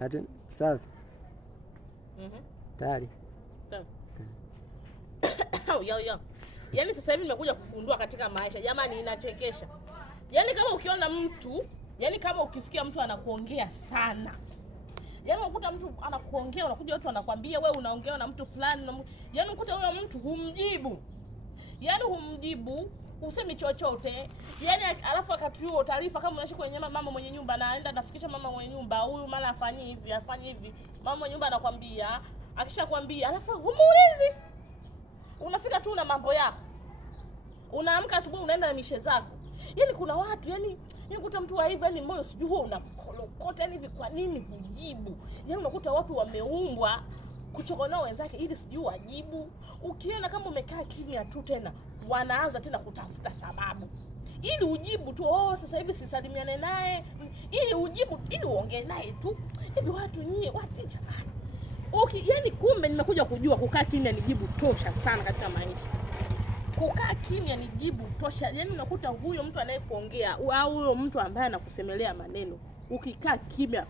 Hata safi. Tayari. Yo. Yaani sasa hivi nimekuja kugundua katika maisha, jamani, inachekesha. Yaani kama ukiona mtu, yaani kama ukisikia mtu anakuongea sana, yaani unakuta mtu anakuongea, unakuja watu wanakwambia wewe unaongea na mtu fulani, yaani ukuta huyo mtu humjibu. Yaani humjibu, usemi chochote. Yaani alafu wakati huo taarifa kama unaishi kwenye mama mwenye nyumba, naenda nafikisha mama mwenye nyumba, huyu mara afanye hivi. Mama mwenye nyumba anakwambia, akishakwambia alafu humuulizi. Unafika tu na mambo yako. Unaamka asubuhi unaenda na mishe zako. Yaani kuna watu, yaani kuta mtu wa hivi, yaani moyo sijui huo unakolokota, yaani hivi kwa nini hujibu? Yaani unakuta watu wameumbwa kuchokonoa wenzake ili sijui wajibu. Ukiona kama umekaa kimya tu tena, wanaanza tena kutafuta sababu. Ili ujibu tu, sasa hivi sisalimiane naye, ili ujibu, ili uongee naye tu. Hivi watu nyie, watu jamani. Yaani kumbe nimekuja kujua kukaa kimya ni jibu tosha sana katika maisha. Kukaa kimya ni jibu tosha. Yaani unakuta huyo mtu anayekuongea au huyo mtu ambaye anakusemelea maneno, ukikaa kimya,